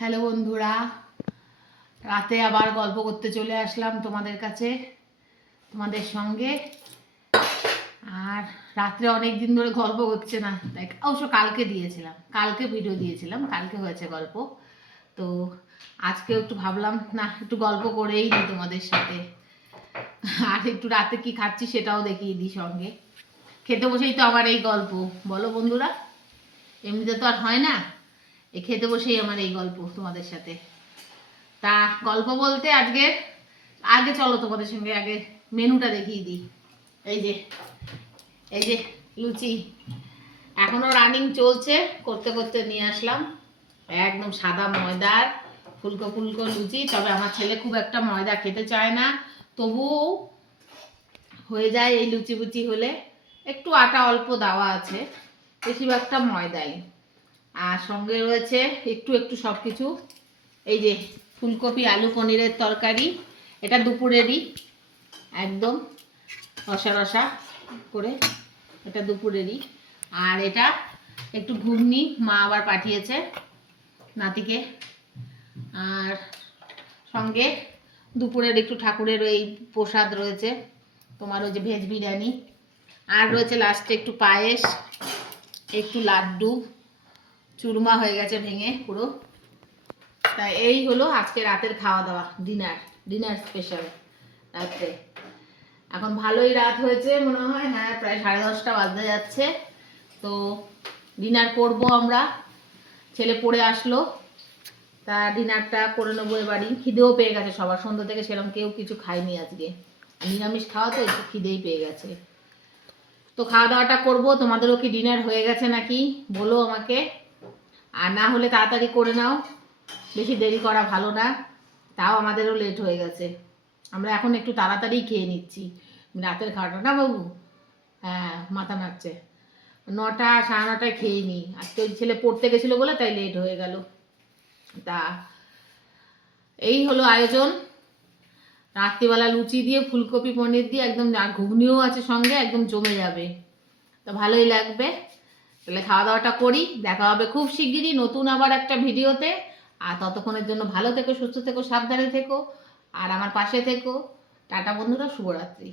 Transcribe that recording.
Hello বন্ধুরা, রাতে আবার গল্প করতে চলে আসলাম তোমাদের কাছে, তোমাদের সঙ্গে। আর রাত্রে অনেক দিন ধরে গল্প হচ্ছে না, তাই অবশ্য কালকে ভিডিও দিয়েছিলাম, কালকে হয়েছে গল্প। তো আজকে একটু ভাবলাম না, একটু গল্প করেই নিই তোমাদের সাথে। আর একটু রাতে কি খাচ্ছি সেটাও দেখিয়ে দিই সঙ্গে। খেতে বসেই তো আমার এই গল্প, বলো বন্ধুরা, এমনিতে তো আর হয় না। এই খেতে বসেই আমার এই গল্প তোমাদের সাথে। তা গল্প বলতে আগে চলো তোমাদের সঙ্গে আগে মেনুটা দেখিয়ে দিই। এই যে এই যে লুচি এখনো রানিং চলছে, করতে করতে নিয়ে আসলাম একদম সাদা ময়দার ফুলকো ফুলকো লুচি। তবে আমার ছেলে খুব একটা ময়দা খেতে চায় না, তবুও হয়ে যায় এই লুচি বুচি হলে। একটু আটা অল্প দেওয়া আছে, বেশিরভাগটা ময়দাই। আর সঙ্গে রয়েছে একটু একটু সব কিছু। এই যে ফুলকপি আলু পনিরের তরকারি, এটা দুপুরেরই, একদম রসা রসা করে, এটা দুপুরেরই। আর এটা একটু ঘুগনি মা আবার পাঠিয়েছে নাতিকে। আর সঙ্গে দুপুরের একটু ঠাকুরের ওই প্রসাদ রয়েছে, তোমার ওই যে ভেজ বিরিয়ানি। আর রয়েছে লাস্টে একটু পায়েস, একটু লাড্ডু, চুরমা হয়ে গেছে ভেঙে পুরো। তা এই হলো আজকে রাতের খাওয়া দাওয়া, ডিনার স্পেশাল রাত্রে। এখন ভালোই রাত হয়েছে মনে হয়, হ্যাঁ প্রায় 10:30 বাজতে যাচ্ছে। তো ডিনার করব আমরা, ছেলে পড়ে আসলো, তা ডিনারটা করে নেবো এবারই। খিদেও পেয়ে গেছে সবার, সন্ধ্যা থেকে সেরকম কেউ কিছু খায়নি আজকে, নিরামিষ খাওয়া তো একটু খিদেই পেয়ে গেছে। তো খাওয়া দাওয়াটা করবো। তোমাদেরও কি ডিনার হয়ে গেছে নাকি বলো আমাকে, আর না হলে তাড়াতাড়ি করে নাও, বেশি দেরি করা ভালো না। তাও আমাদেরও লেট হয়ে গেছে, আমরা এখন একটু তাড়াতাড়ি খেয়ে নিচ্ছি রাতের খাওয়াটা, না বাবু? হ্যাঁ মাথা নাড়ছে। 9টা 9:30টায় খেয়ে নিই, আজকে ওই ছেলে পড়তে গেছিলো বলে তাই লেট হয়ে গেল। তা এই হলো আয়োজন। রাত্রিবেলা লুচি দিয়ে ফুলকপি পনির দিয়ে একদম, ঘুগনিও আছে সঙ্গে, একদম জমে যাবে, তো ভালোই লাগবে। তাহলে খাওয়া দাওয়াটা করি, দেখা হবে খুব শিগগিরই নতুন আবার একটা ভিডিওতে। আর ততক্ষণের জন্য ভালো থেকো, সুস্থ থেকো, সাবধানে থেকো, আর আমার পাশে থেকো। টাটা বন্ধুরা, শুভরাত্রি।